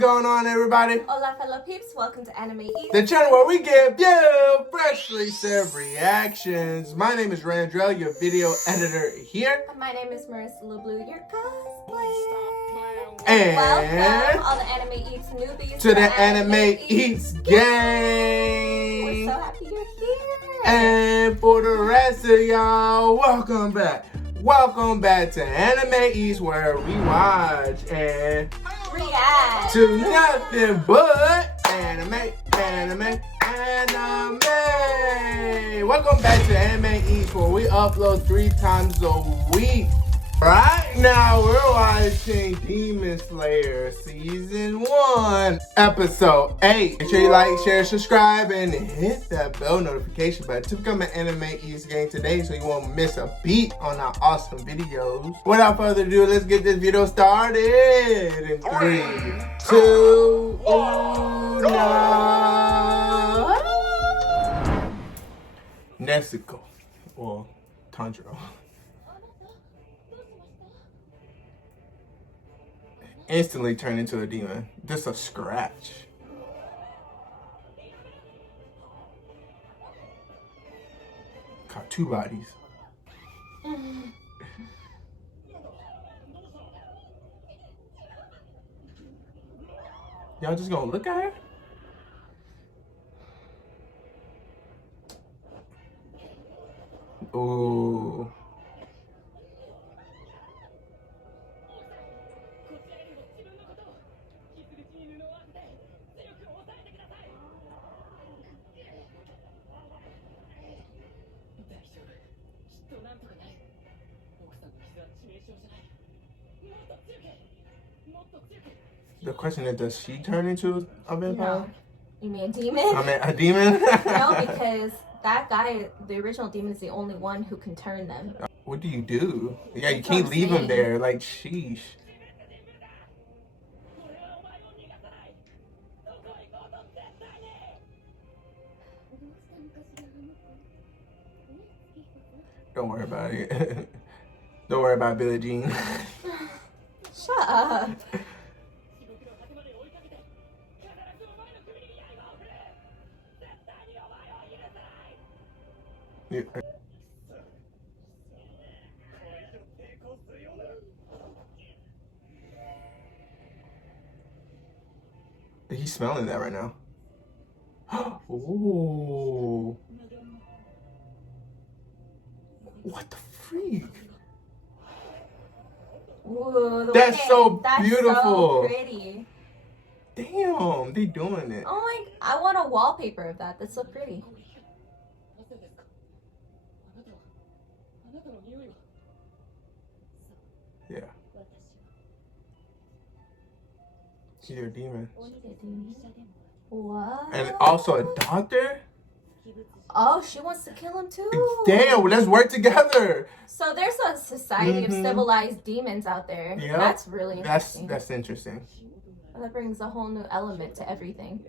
going on, everybody? Hola, fellow peeps. Welcome to Anime Eats, the channel where we give you freshly served reactions. My name is Randrell, your video editor here. My name is Marissa LeBlue, your cosplayer. And welcome all the Anime Eats newbies to the Anime Eats gang. We're so happy you're here. And for the rest of y'all, welcome back. Welcome back to Anime Eats, where we watch and react to nothing but anime. Welcome back to Anime Eats, where we upload 3 times a week. Right now, we're watching Demon Slayer Season 1, Episode 8. Make sure you like, share, subscribe, and hit that bell notification button to become an Anime Eats gang today so you won't miss a beat on our awesome videos. Without further ado, let's get this video started in 3, 2, 1. Nezuko, or Tanjiro. Instantly turned into a demon. Just a scratch. Got 2 bodies. Y'all just gonna look at her? Ooh. The question is, does she turn into a vampire? No. You mean a demon? I mean a demon? No, because that guy, the original demon, is the only one who can turn them. What do you do? Yeah, you can't leave him there. Like, sheesh. Don't worry about it. Don't worry about Billie Jean. Shut up. Yeah. He's smelling that right now. Ooh. What the freak? Ooh, that's so that's beautiful. So pretty. Damn, they doing it. Oh my! I want a wallpaper of that. That's so pretty. Yeah. She's a demon. What? And also a doctor? Oh, she wants to kill him too. Damn, let's work together. So there's a society of civilized demons out there. Yep. That's really interesting. That's interesting. That brings a whole new element to everything.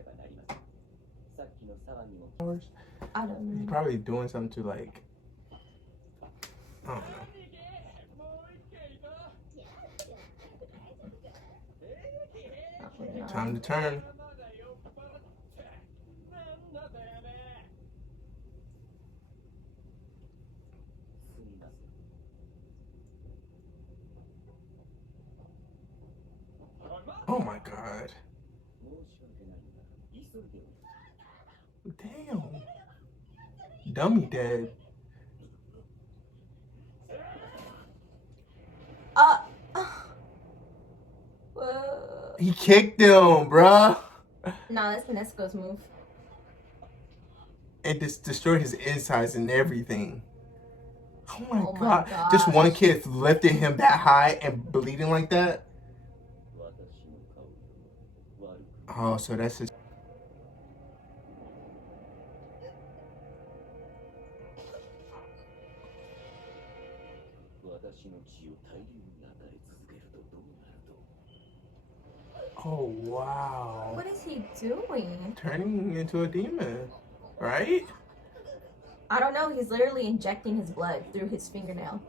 I don't know. He's probably doing something to, like, I don't know. Time to turn. Oh my god. Damn. Dummy dead. He kicked him, bruh. No, that's Nezuko's move. And just destroyed his insides and everything. Oh my god. My Just one kid lifted him that high and bleeding like that. Oh, so that's his. Oh, wow. What is he doing? Turning into a demon, right? I don't know. He's literally injecting his blood through his fingernail.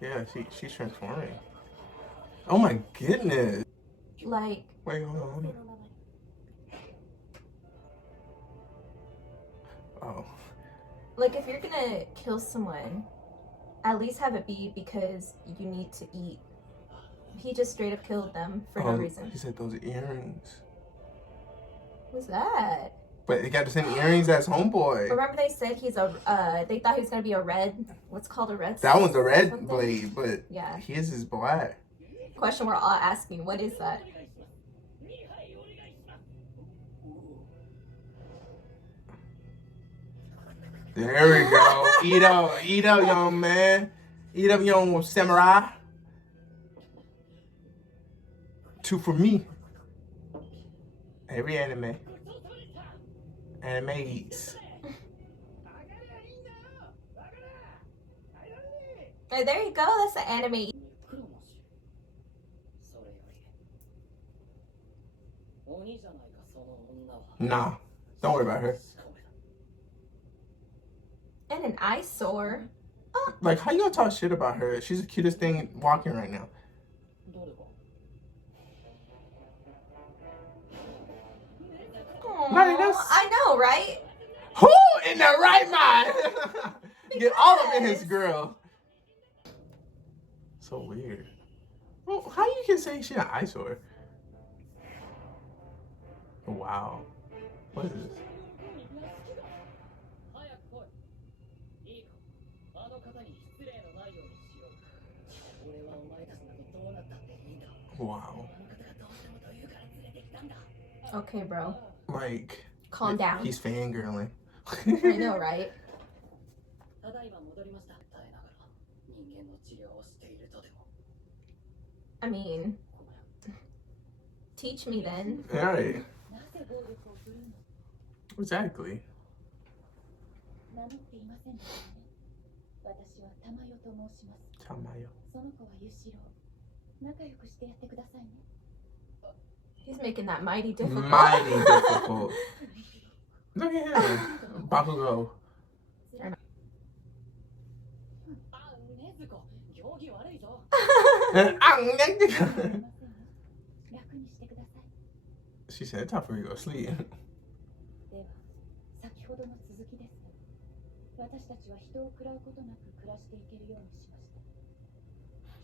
Yeah, she's transforming. Oh my goodness. Like, Wait, hold on. Oh. like if you're gonna kill someone, at least have it be because you need to eat. He just straight up killed them for no reason. He said those earrings. What's that? But he got the same earrings as homeboy. Remember they said he's a, they thought he was gonna be a red, what's called a red? That one's a red something? blade, but yeah, his is black. Question we're all asking, what is that? There we go. Eat up, young man. Eat up, young samurai. 2 for me. Every anime. Anime eats. Hey, there you go. That's the anime. Nah, don't worry about her. And an eyesore. Like, how you gonna talk shit about her? She's the cutest thing walking right now. Aww, Like, that's- I know, right? Who in the right mind? Get all up in his grill. So weird. Well, how you can say she an eyesore? Wow. What is this? Wow. Okay, bro. Like, Calm down. He's fangirling. I know, right? I mean, teach me then. Alright. Exactly. Tamayo. He's making that mighty difficult. Mighty difficult. Look at him. Bakugo. She said, time for me to go sleep. 先ほどの続きです。私たちは人を食らうことなく暮らしていけるようにしました。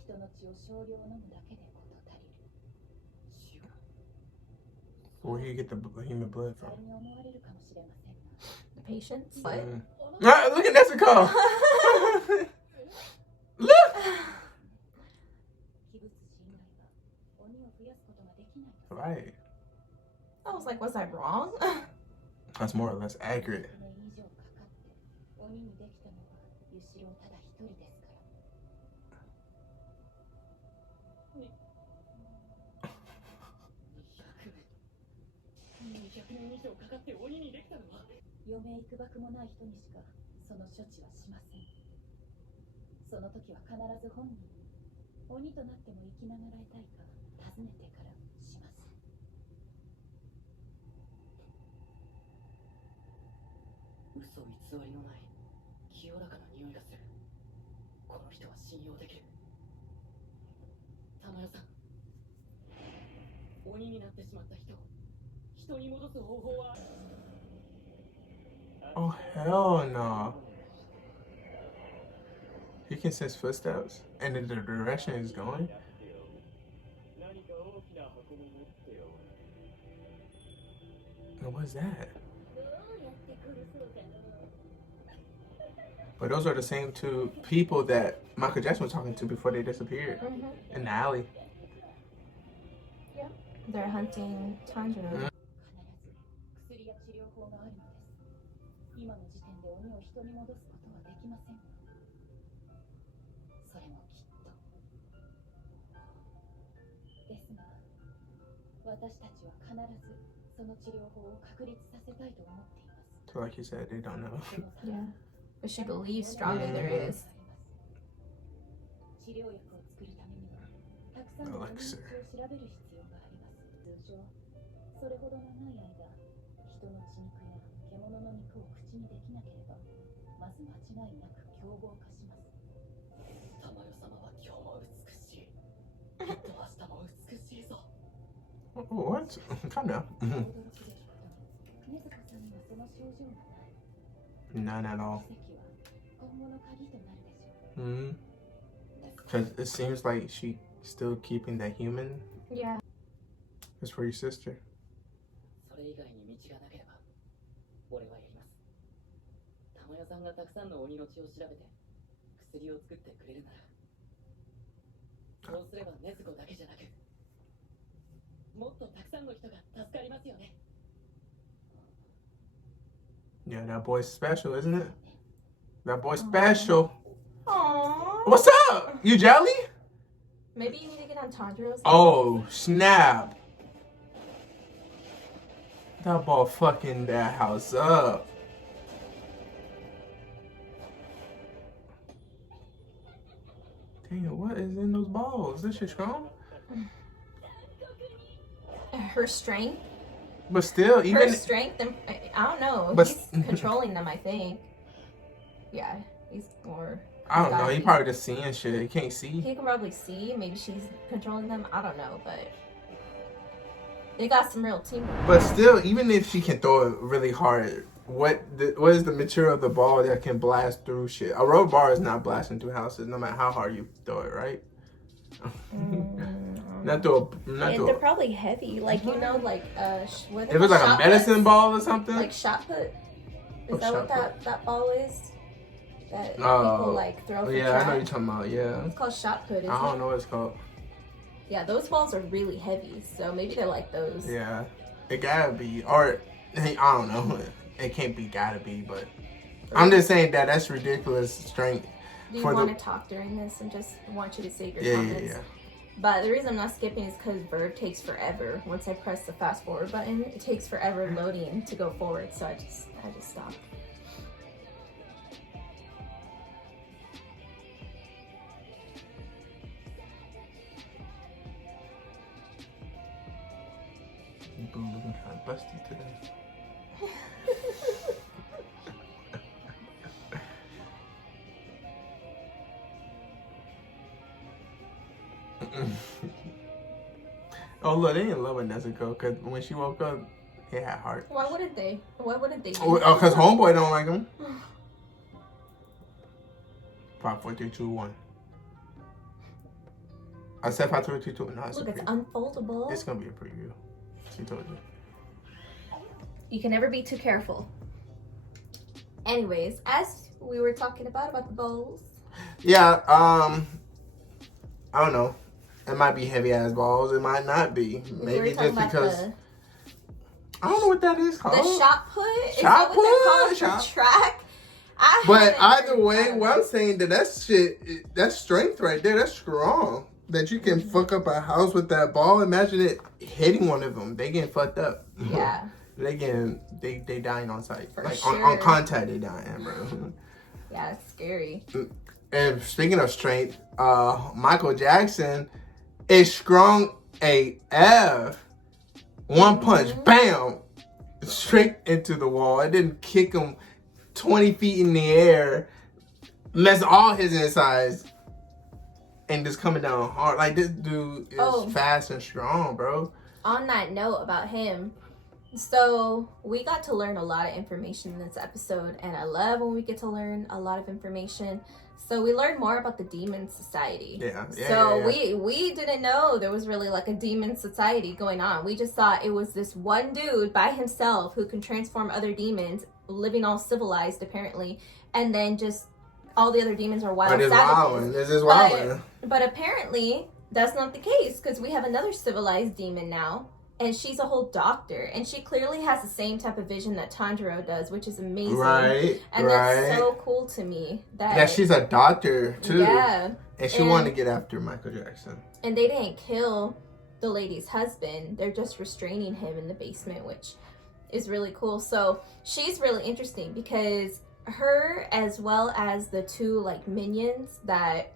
人の血を少量飲むだけで事足りる。 Where do you get the human blood from? に思われるかもしれませんが。 The patience? What? Ah, look at Nezuko! Look! 鬼物人類は鬼を増やすことができないと。 Right. I was like, was I wrong? That's more or less accurate. 年以上かかって鬼にできたのはユシロウただ一人ですから。 200年以上かかって鬼にできたのは余命いくばくもない人にしかその処置はしません。その時は必ず本人に鬼となっても生きながらえたいか尋ねてからします。嘘偽りのない清らかな匂いがする。この人は信用できる。玉代さん、鬼になってしまった人を人に戻す方法は。 Oh, hell no. He can sense footsteps and in the direction he's going. And what's that? But those are the same two people that Michael Jackson was talking to before they disappeared in the alley. Yep. They're hunting Tanjiro. 薬や治療法があるのです。今の時点で鬼を人に戻すことはできません。それもきっと。ですが、私たちは必ずその治療法を確立させたいと思っています。 So like you said, they don't know. Yeah. But she believes strongly there is. 治療薬を作るためにはたくさんの鬼の血を調べる必要があります。通常、それほど長い間、人の血肉や獣の肉を口にできなければ、まず間違いなく凶暴化します。玉代様は今日も美しい。きっと明 What? Calm down. 驚きでしょう。禰豆子さんにはその症状がない。 None at all. 奇跡は今後の鍵となるでしょう。 Because it seems like she still keeping that human. Yeah. It's for your sister. それ以外に道がなければ俺はやります。玉代さんがたくさんの鬼の血を調べて薬を作ってくれるなら、そうすれば禰豆子だけじゃなくもっとたくさんの人が助かりますよね。 Yeah, that boy's special, isn't it? That boy's special. Aww. What's up? You jelly? Maybe you need to get on Tanjiro's. Oh, snap. That ball fucking that house up. Damn, what is in those balls? This shit strong? Her strength. But still, Her even strength, and I don't know. But- He's controlling them, I think. Yeah, he's more. I don't know. gotta He be. probably just seeing shit. He can't see. He can probably see. Maybe she's controlling them. I don't know, but they got some real teamwork. But still, even if she can throw it really hard, what is the material of the ball that can blast through shit? A rubber bar is not blasting through houses, no matter how hard you throw it, right? Not through And they're probably heavy, like you know, like if it's like a medicine ball or something. like shot put. Is that shot what that ball is? That Oh, people like throw for yeah, I know what track? you're talking about. Yeah, It's called shot put, isn't I don't it? know what it's called. Yeah, those balls are really heavy, so maybe they're like those. Yeah, it gotta be, or hey, I don't know. It can't be, gotta be, but I'm just saying that's ridiculous strength. Do you for want to talk during this and just want you to save your Yeah, comments? yeah. But the reason I'm not skipping is because Vert takes forever. Once I press the fast forward button, it takes forever loading to go forward, so I just stopped. People looking kind of busty today. Oh look, they in love with Nezuko because when she woke up, it had heart. Why wouldn't they? Why wouldn't they? Oh, because homeboy don't like him. 5, 4, 3, 2, 1. I said 5, 4, 3, 2. No, it's Look, a it's preview. unfoldable. It's gonna be a preview. She told you. You can never be too careful. Anyways, as we were talking about the bowls. Yeah. I don't know. It might be heavy ass balls. It might not be. We were Maybe talking just about because I don't know what that is called. the shot put. Is Shot that what they're called? put? Shot- The track. I But haven't either heard way, that. what I'm saying that shit, that's strength right there. That's strong. That you can fuck up a house with that ball. Imagine it hitting one of them. They getting fucked up. Yeah. they dying on sight. For like sure. on contact, they dying, bro. Yeah, it's scary. And speaking of strength, Michael Jackson is strong AF. One punch, bam, straight into the wall. It didn't kick him 20 feet in the air, mess all his insides, and just coming down hard. Like, this dude is fast and strong, bro. On that note about him, so we got to learn a lot of information in this episode, and I love when we get to learn a lot of information. So we learned more about the Demon Society. So we didn't know there was really like a Demon Society going on. We just thought it was this one dude by himself who can transform other demons, living all civilized apparently, and then just all the other demons are wild savages. This is wild. But apparently that's not the case, because we have another civilized demon now, and she's a whole doctor, and she clearly has the same type of vision that Tanjiro does, which is amazing. Right, and that's so cool to me. That she's a doctor too. Yeah. And she wanted to get after Michael Jackson. And they didn't kill the lady's husband. They're just restraining him in the basement, which is really cool. So she's really interesting because her, as well as the two like minions that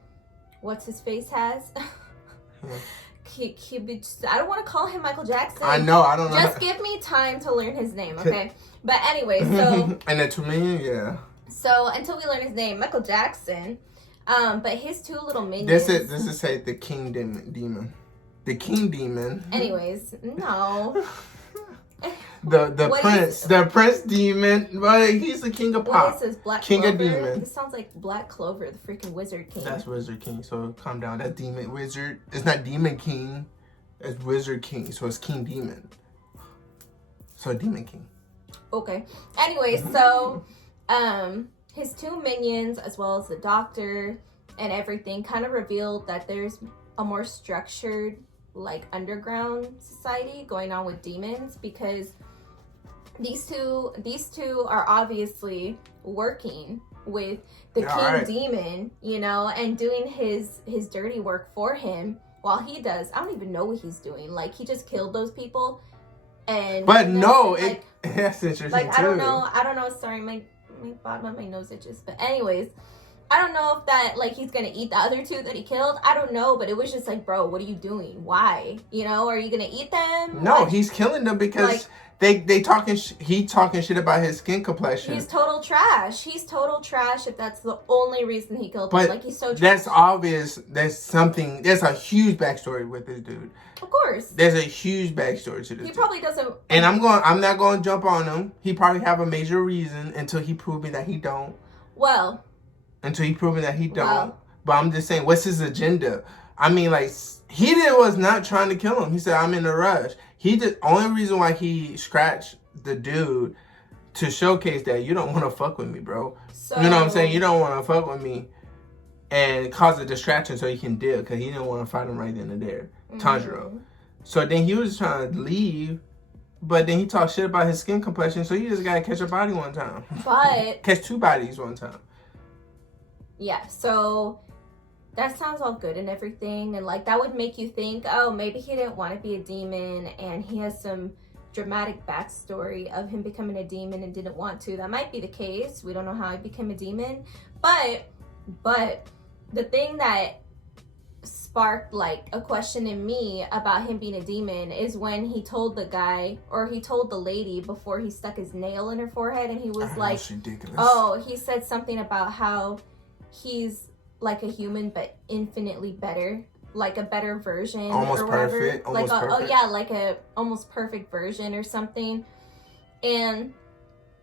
what's his face has. CuBeatz. I don't want to call him Michael Jackson. I know. I don't know. Just give me time to learn his name, okay? But anyway, so and the 2 million, yeah. So until we learn his name, Michael Jackson. But his two little minions. This is say the King Demon. The king demon. Anyways, no. The What prince. is- The prince demon. But he's the king of What pop. is this? Black King Clover? of demons. This sounds like Black Clover, the freaking wizard king. That's Wizard King, so calm down. That's Demon Wizard. It's not Demon King. It's Wizard King, so it's King Demon. So Demon King. Okay. Anyways, so his two minions as well as the doctor and everything kind of revealed that there's a more structured like underground society going on with demons, because these two are obviously working with the king demon, you know, and doing his dirty work for him while he does. I don't even know what he's doing. Like, he just killed those people. And But you know, no, like, that's interesting like too. I don't know, sorry, my bottom of my nose itches. But anyways, I don't know if that, like, he's gonna eat the other two that he killed. I don't know, but it was just like, bro, what are you doing? Why? You know, are you gonna eat them? No, Like, he's killing them because like, they talking. He talking shit about his skin complexion. he's total trash. He's total trash if that's the only reason he killed them. But Like, he's so trash. that's obvious. There's something. There's a huge backstory with this dude. Of course. There's a huge backstory to this. He dude. probably doesn't. And I'm not going to jump on him. He probably have a major reason until he prove me that he don't. Well. Until he prove me that he don't. Well. But I'm just saying, what's his agenda? I mean, like, was not trying to kill him. He said, I'm in a rush. The only reason why he scratched the dude to showcase that you don't want to fuck with me, bro. So, You know what I'm saying? You don't want to fuck with me. And cause a distraction so he can deal, because he didn't want to fight him right then and there. Tanjiro. So then he was trying to leave, but then he talked shit about his skin complexion, so you just gotta catch a body one time. But Catch two bodies one time. yeah, so that sounds all good and everything, and like that would make you think, oh, maybe he didn't want to be a demon and he has some dramatic backstory of him becoming a demon and didn't want to. That might be the case. We don't know how he became a demon, but the thing that sparked like a question in me about him being a demon is when he told the guy, or he told the lady before he stuck his nail in her forehead, and he was like, that's ridiculous. oh, he said something about how he's like a human but infinitely better, like a better version, Almost or whatever. perfect, almost like perfect. oh yeah, like a almost perfect version or something. And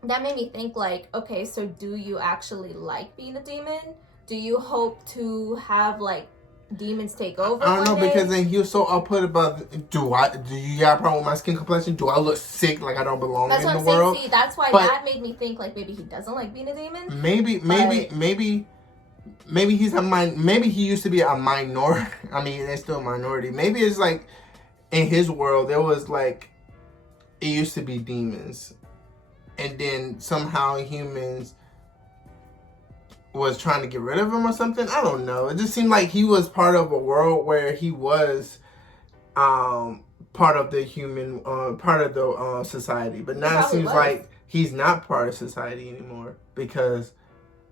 that made me think, like, okay, so do you actually like being a demon? Do you hope to have like demons take over? I don't know, one day? because then he was so upset about, do you got a problem with my skin complexion? Do I look sick, like I don't belong That's in what the I'm saying. world? See, that's why But that made me think like maybe he doesn't like being a demon. Maybe he's maybe he used to be a minority. I mean, there's still a minority. Maybe it's like in his world there was like, it used to be demons, and then somehow humans was trying to get rid of him or something. I don't know. It just seemed like he was part of a world where he was part of the human, part of the society. But now it seems like he's not part of society anymore because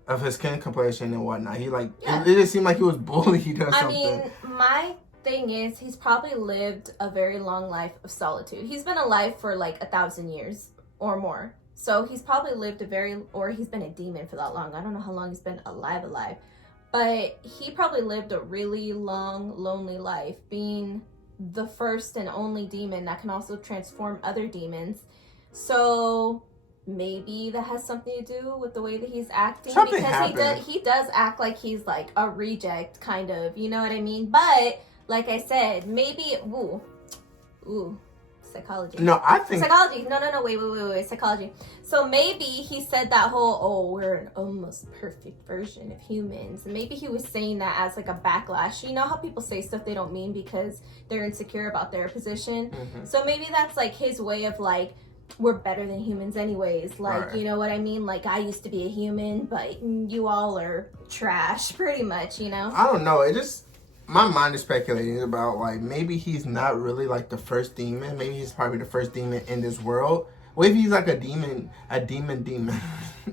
of his skin complexion and whatnot. He like, it just seemed like he was bullied or something. I mean, my thing is, he's probably lived a very long life of solitude. He's been alive for like 1,000 years or more. So he's probably lived he's been a demon for that long. I don't know how long he's been alive. But he probably lived a really long, lonely life, being the first and only demon that can also transform other demons. So maybe that has something to do with the way that he's acting. Something because happened. he does act like he's like a reject, kind of. You know what I mean? But like I said, maybe ooh. Psychology. No, I think psychology. No, wait. Psychology. So maybe he said that whole, oh, we're an almost perfect version of humans. And maybe he was saying that as like a backlash. You know how people say stuff they don't mean because they're insecure about their position? Mm-hmm. So maybe that's like his way of like, we're better than humans anyways. Like, right. You know what I mean? Like, I used to be a human, but you all are trash, pretty much, you know? I don't know. It just, my mind is speculating about like maybe he's not really like the first demon. Maybe he's probably the first demon in this world. What if he's like a demon?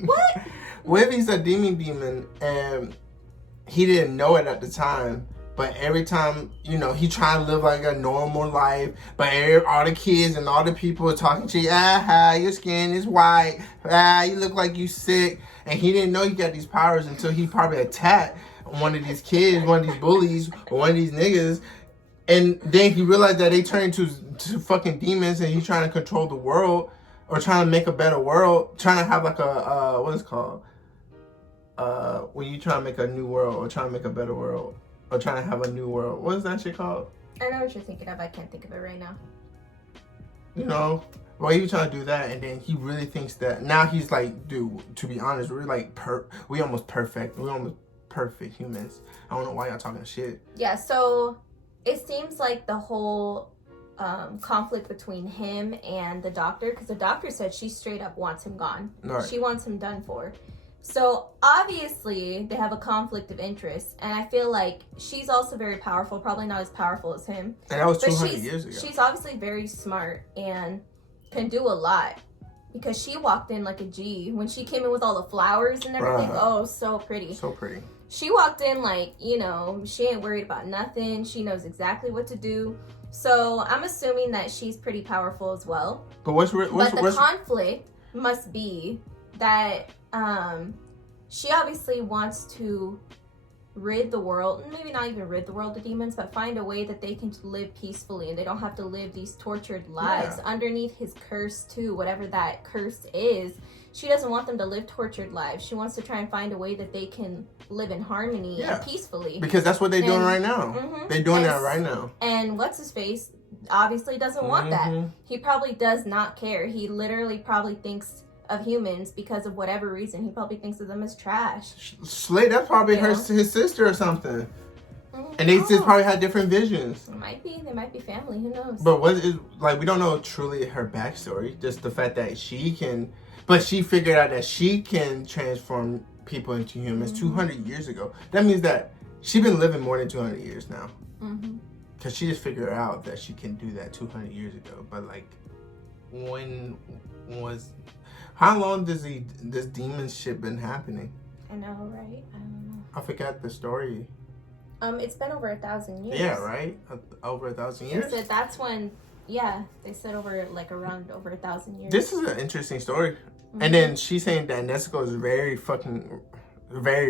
What? What if he's a demon and he didn't know it at the time? But every time, you know, he trying to live like a normal life. But all the kids and all the people are talking to you. Your skin is white. You look like you sick. And he didn't know he got these powers until he probably attacked one of these kids, one of these bullies, or one of these niggas. And then he realized that they turn into fucking demons, and he's trying to control the world, or trying to make a better world, trying to have like a what is it called? When you try to make a new world, or trying to make a better world, or trying to have a new world. What is that shit called? I know what you're thinking of. I can't think of it right now. You know, well, he was trying to do that, and then he really thinks that now he's like, dude, to be honest, we're like we almost perfect. We're almost perfect humans. I don't know why y'all talking shit. Yeah, so it seems like the whole conflict between him and the doctor, because the doctor said she straight up wants him gone. Right. She wants him done for. So obviously they have a conflict of interest, and I feel like she's also very powerful, probably not as powerful as him. And that was But 200 years ago. She's obviously very smart and can do a lot, because she walked in like a G. When she came in with all the flowers and everything, oh, so pretty. So pretty. She walked in like, you know, she ain't worried about nothing. She knows exactly what to do. So I'm assuming that she's pretty powerful as well. But the conflict must be that she obviously wants to rid the world, maybe not even rid the world of demons, but find a way that they can live peacefully and they don't have to live these tortured lives underneath his curse too, whatever that curse is. She doesn't want them to live tortured lives. She wants to try and find a way that they can live in harmony and peacefully. Because that's what they're doing right now. They're doing that right now. And what's his face obviously doesn't want that. He probably does not care. He literally probably thinks of humans, because of whatever reason, he probably thinks of them as trash. Slade, that's probably his sister or something. And they just probably had different visions. It might be. They might be family. Who knows? But what is, like, we don't know truly her backstory. Just the fact that she can, but she figured out that she can transform people into humans 200 years ago. That means that she's been living more than 200 years now. Because she just figured out that she can do that 200 years ago. But like, how long does this demon shit been happening? I know, right? I don't know. I forgot the story. It's been over 1,000 years. Yeah, right? Over 1,000 years? They said that's when, they said around over 1,000 years. This is an interesting story. And then she's saying that Nezuko is very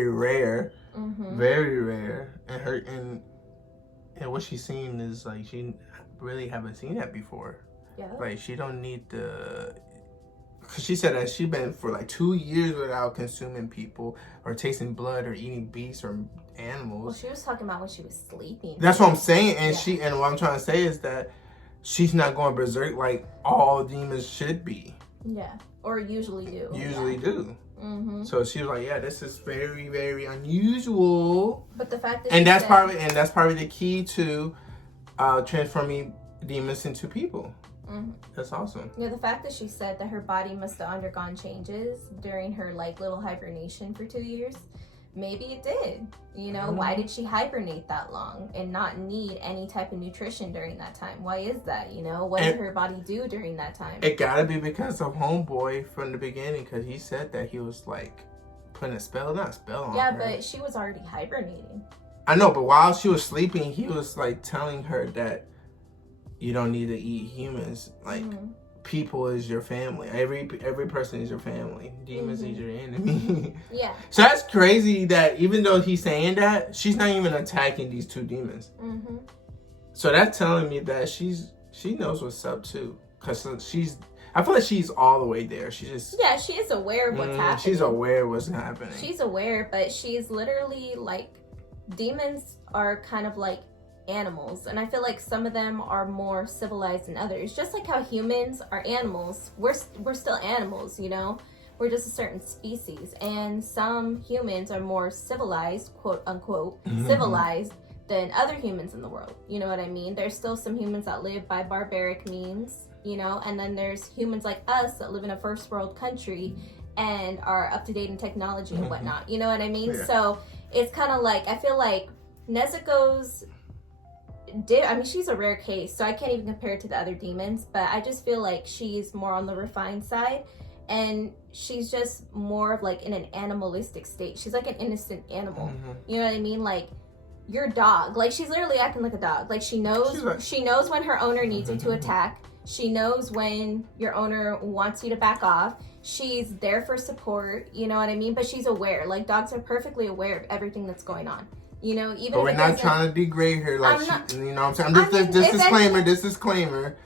rare. Very rare. And what she's seen is like, she really haven't seen that before. Yeah. Like, she don't need the... Because she said that she's been for like 2 years without consuming people or tasting blood or eating beasts or animals. Well, she was talking about when she was sleeping. That's what I'm saying. And and what I'm trying to say is that she's not going berserk like all demons should be. Yeah. Or usually do. Usually do. So she was like, yeah, this is very, very unusual. But the fact that that's probably the key to transforming demons into people. That's awesome. Yeah, the fact that she said that her body must have undergone changes during her like little hibernation for 2 years, maybe it did. You know, why did she hibernate that long and not need any type of nutrition during that time? Why is that? You know, what did her body do during that time? It gotta be because of Homeboy from the beginning, because he said that he was like putting not a spell on her. Yeah, but she was already hibernating. I know, but while she was sleeping, he was like telling her that you don't need to eat humans. Like, people is your family. Every person is your family. Demons is your enemy. Yeah. So that's crazy that even though he's saying that, she's not even attacking these two demons. So that's telling me that she knows what's up too. Because I feel like she's all the way there. She just... Yeah, she is aware of what's happening. She's aware of what's happening. She's aware, but she's literally like... Demons are kind of like animals, and I feel like some of them are more civilized than others. Just like how humans are animals, we're still animals, you know? We're just a certain species, and some humans are more civilized, quote unquote, civilized than other humans in the world. You know what I mean? There's still some humans that live by barbaric means, you know, and then there's humans like us that live in a first world country and are up to date in technology and whatnot. You know what I mean? Yeah. So it's kind of like, I feel like Nezuko's she's a rare case, so I can't even compare it to the other demons, but I just feel like she's more on the refined side, and she's just more of like in an animalistic state. She's like an innocent animal. You know what I mean? Like your dog. Like she's literally acting like a dog. Like she knows when her owner needs you to attack. She knows when your owner wants you to back off. She's there for support, you know what I mean? But she's aware. Like dogs are perfectly aware of everything that's going on. You know, even but if we're it not doesn't- trying to degrade her. Like, I'm not- you know what I'm saying? I mean, This if disclaimer, anything- this disclaimer.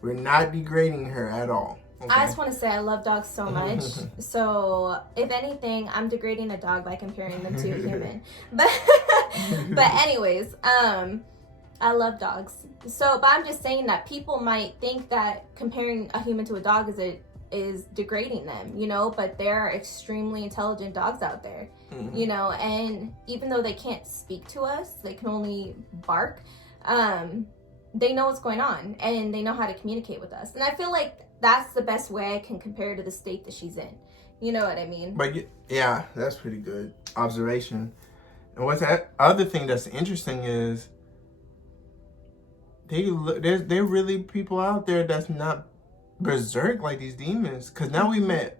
We're not degrading her at all. Okay? I just want to say I love dogs so much. So if anything, I'm degrading a dog by comparing them to a human. But anyways, I love dogs. So, but I'm just saying that people might think that comparing a human to a dog is degrading them, you know, but there are extremely intelligent dogs out there, you know, and even though they can't speak to us, they can only bark, they know what's going on and they know how to communicate with us. And I feel like that's the best way I can compare to the state that she's in. You know what I mean? But yeah, that's pretty good observation. And what's that other thing that's interesting is there really people out there that's not berserk like these demons. Because now we met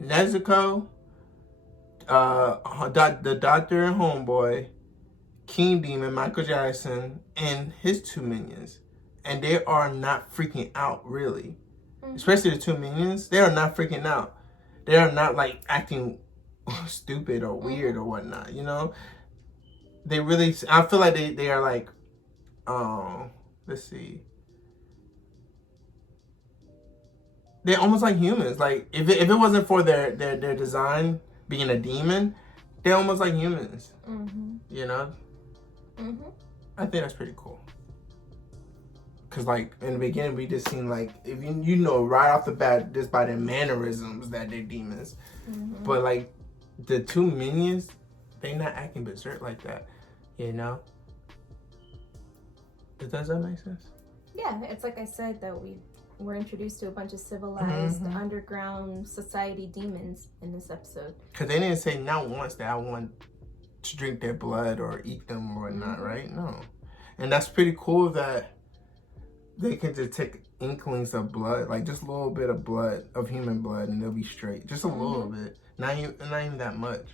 Nezuko, the doctor and homeboy, King Demon, Michael Jackson, and his 2 minions. And they are not freaking out, really. Especially the 2 minions. They are not freaking out. They are not, like, acting stupid or weird or whatnot, you know? They really... I feel like they are, like... let's see. They're almost like humans. Like, if it wasn't for their design being a demon, they're almost like humans. You know? I think that's pretty cool. Because, like, in the beginning, we just seen, like, if you know right off the bat, just by their mannerisms, that they're demons. But, like, the 2 minions, they not acting berserk like that, you know? Does that make sense? Yeah, it's like I said, that we were introduced to a bunch of civilized underground society demons in this episode. Because they didn't say not once that I want to drink their blood or eat them or whatnot, right? No. And that's pretty cool that they can just take inklings of blood, like just a little bit of blood, of human blood, and they'll be straight. Just a little bit. Not even that much.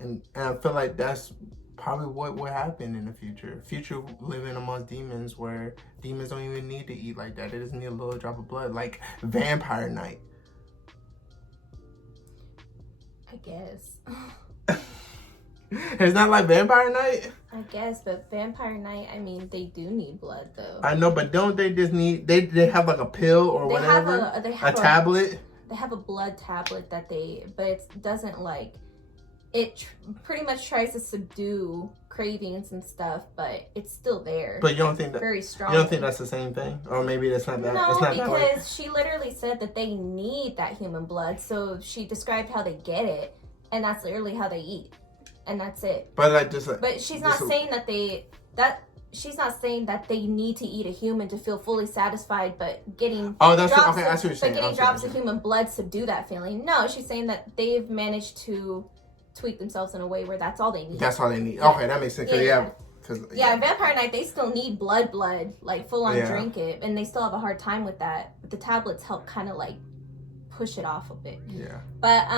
And I feel like that's probably what will happen in the future. Future living amongst demons where demons don't even need to eat like that. They just need a little drop of blood, like Vampire Night. I guess. It's not like Vampire Night? I guess, but Vampire Night, I mean, they do need blood, though. I know, but don't they just need... They have like a pill or They whatever? have a tablet? They have a blood tablet that but it doesn't like... It pretty much tries to subdue cravings and stuff, but it's still there. But you don't think that... Very strong. You don't think that's the same thing? Or maybe that's not that... No, it's not because she literally said that they need that human blood, so she described how they get it, and that's literally how they eat. And that's it. But like just like... But she's not saying that she's not saying that they need to eat a human to feel fully satisfied, but getting that's okay. I see what you're saying. But getting drops of human blood subdue that feeling. No, she's saying that they've managed to tweak themselves in a way where that's all they need. That's all they need. Yeah. Okay, that makes sense. Yeah, Vampire Night, they still need blood, like full on Yeah. drink it, and they still have a hard time with that. But the tablets help kind of like push it off a bit. Yeah. But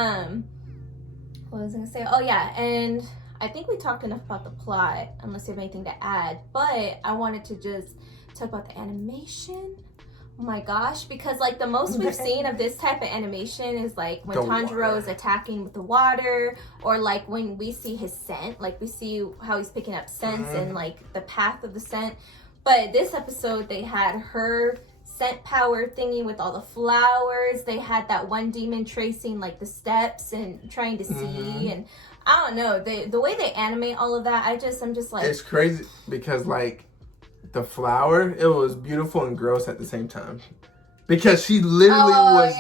what was I gonna say? Oh yeah, and I think we talked enough about the plot, unless you have anything to add. But I wanted to just talk about the animation. Oh my gosh, because like the most we've seen of this type of animation is like when Tanjiro is attacking with the water, or like when we see his scent, like we see how he's picking up scents and like the path of the scent. But this episode, they had her scent power thingy with all the flowers. They had that one demon tracing like the steps and trying to see, and I don't know, the way they animate all of that, I'm just like, it's crazy because like the flower, it was beautiful and gross at the same time because she literally was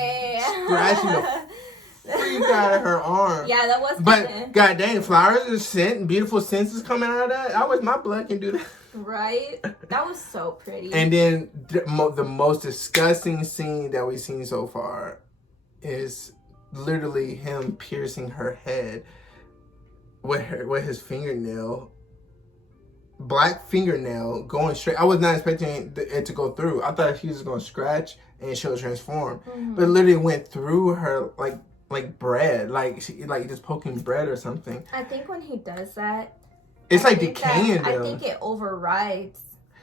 scratching the freak out of her arm. Yeah, that was. But god dang, flowers and scent and beautiful scents is coming out of that. I wish my blood can do that. Right? That was so pretty. And then the most disgusting scene that we've seen so far is literally him piercing her head with his fingernail. Black fingernail going straight. I was not expecting it to go through. I thought he was going to scratch and she'll transform. But it literally went through her like bread. Like just poking bread or something. I think when he does that, it's like decaying. I think it overrides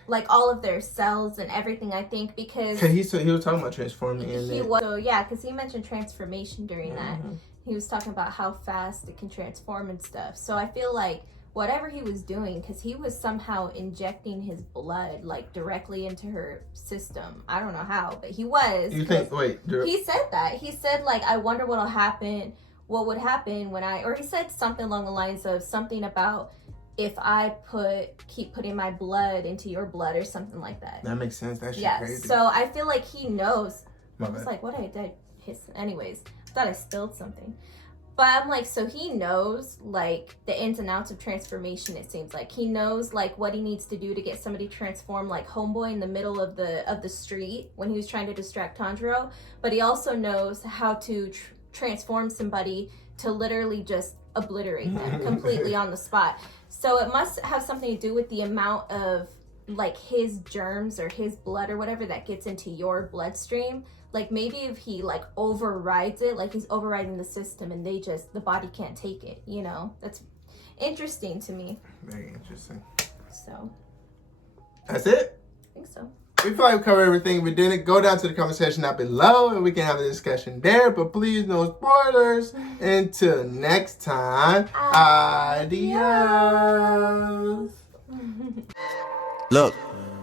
like all of their cells and everything. I think because he was talking about transforming. Because he mentioned transformation during that. He was talking about how fast it can transform and stuff. So I feel like whatever he was doing, because he was somehow injecting his blood like directly into her system. I don't know how, but he was. You think? Wait. He said that. He said like, I wonder what'll happen. What would happen when or he said something along the lines of something about if I keep putting my blood into your blood or something like that. That makes sense. That shit crazy. So I feel like he knows. My I was bad. like, what I did. Anyways, I thought I spilled something. But I'm like, so he knows like the ins and outs of transformation. It seems like he knows like what he needs to do to get somebody transformed, like Homeboy in the middle of the street when he was trying to distract Tanjiro. But he also knows how to transform somebody to literally just obliterate them completely on the spot. So it must have something to do with the amount of like his germs or his blood or whatever that gets into your bloodstream. Like maybe if he like overrides it, like he's overriding the system and the body can't take it, you know? That's interesting to me. Very interesting. So. That's it? I think so. We feel like we covered everything. We didn't go down to the comment section down below and we can have a discussion there. But please, no spoilers. Until next time, adios. Look,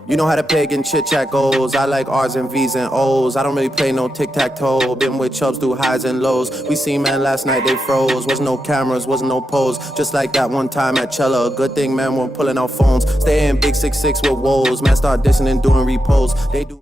you know how the pagan chit-chat goes. I like R's and V's and O's. I don't really play no tic-tac-toe. Been with chubs through highs and lows. We seen man last night, they froze. Wasn't no cameras, wasn't no pose. Just like that one time at Cella. Good thing, man, we're pulling out phones. Stay in big 6'6" with woes. Man, start dissing and doing repos. They do.